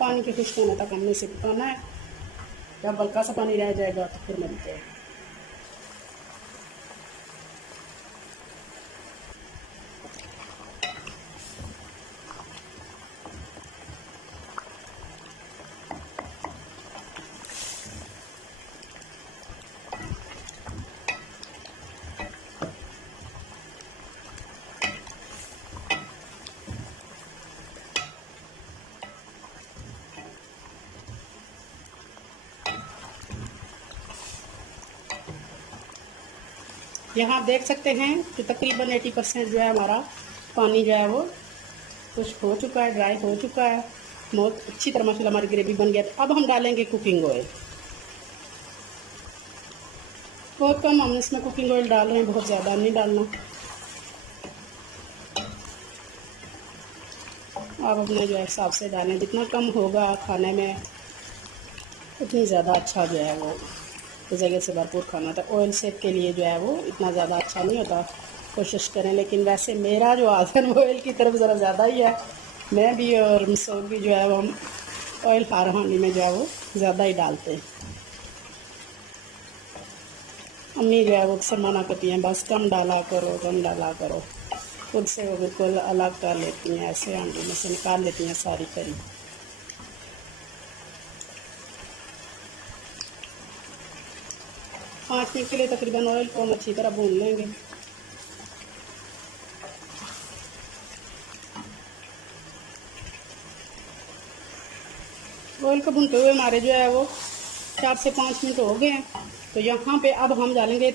पानी के खुश्क होने तक हमने इसे पकाना है। जब हल्का सा पानी रह जाएगा तो फिर मिलते हैं। यहाँ आप देख सकते हैं कि तकरीबन 80% जो है हमारा पानी जो है वो खुश्क हो चुका है, ड्राई हो चुका है। बहुत अच्छी तरह माशाल्लाह हमारी ग्रेवी बन गया। अब हम डालेंगे कुकिंग ऑयल। बहुत कम हम इसमें कुकिंग ऑयल डाल रहे हैं, बहुत ज़्यादा नहीं डालना। आप अपने जो है हिसाब से डालें, जितना कम होगा खाने में उतनी ज़्यादा अच्छा जो है वो जगह से भरपूर खाना था। ऑयल सेक के लिए जो है वो इतना ज़्यादा अच्छा नहीं होता, कोशिश करें। लेकिन वैसे मेरा जो आदत वो ऑयल की तरफ ज़रा ज़्यादा ही है। मैं भी और मसूद भी जो है वो हम ऑयल हर हांडी में जो है वो ज़्यादा ही डालते हैं। अम्मी जो है वो अक्सर मना करती हैं, बस कम डाला करो, कम डाला करो। खुद से वो बिल्कुल अलग कर लेती हैं, ऐसे हांडी में से निकाल लेती हैं सारी करी। पाँच मिनट के लिए तकरीबन ऑयल को हम अच्छी तरह भून लेंगे। ऑयल को भूनते हुए हमारे जो है वो 4 से 5 मिनट हो गए हैं। तो यहाँ पे अब हम डालेंगे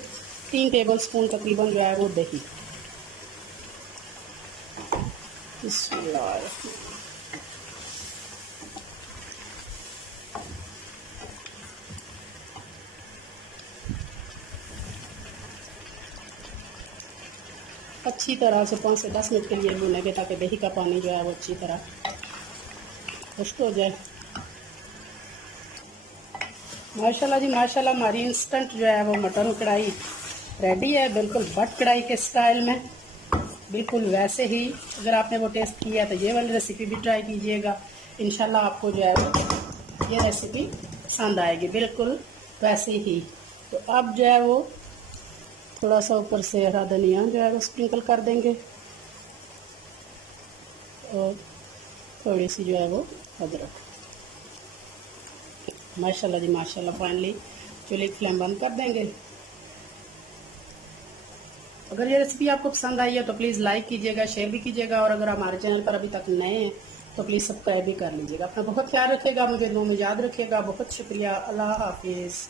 3 टेबल स्पून तकरीबन जो है वो दही। अच्छी तरह से 5 से 10 मिनट के लिए भूनेंगे ताकि दही का पानी जो है वो अच्छी तरह खुश्क हो जाए। माशाल्लाह जी माशाल्लाह, हमारी इंस्टेंट जो है वो मटर कढ़ाई रेडी है, बिल्कुल बट कढ़ाई के स्टाइल में, बिल्कुल वैसे ही। अगर आपने वो टेस्ट किया तो ये वाली रेसिपी भी ट्राई कीजिएगा। इंशाल्लाह आपको जो है वो ये रेसिपी पसंद आएगी, बिल्कुल वैसे ही। तो अब जो है वो थोड़ा सा ऊपर से हरा धनिया जो है वो स्प्रिंकल कर देंगे और थोड़ी सी जो है वो अदरक। माशाल्लाह जी माशाल्लाह, फाइनली चूल्हे की फ्लेम बंद कर देंगे। अगर ये रेसिपी आपको पसंद आई है तो प्लीज़ लाइक कीजिएगा, शेयर भी कीजिएगा, और अगर हमारे चैनल पर अभी तक नए हैं तो प्लीज़ सब्सक्राइब भी कर लीजिएगा। अपना बहुत ख्याल रखिएगा, मुझे दुआ में याद रखिएगा। बहुत शुक्रिया, अल्लाह हाफिज़।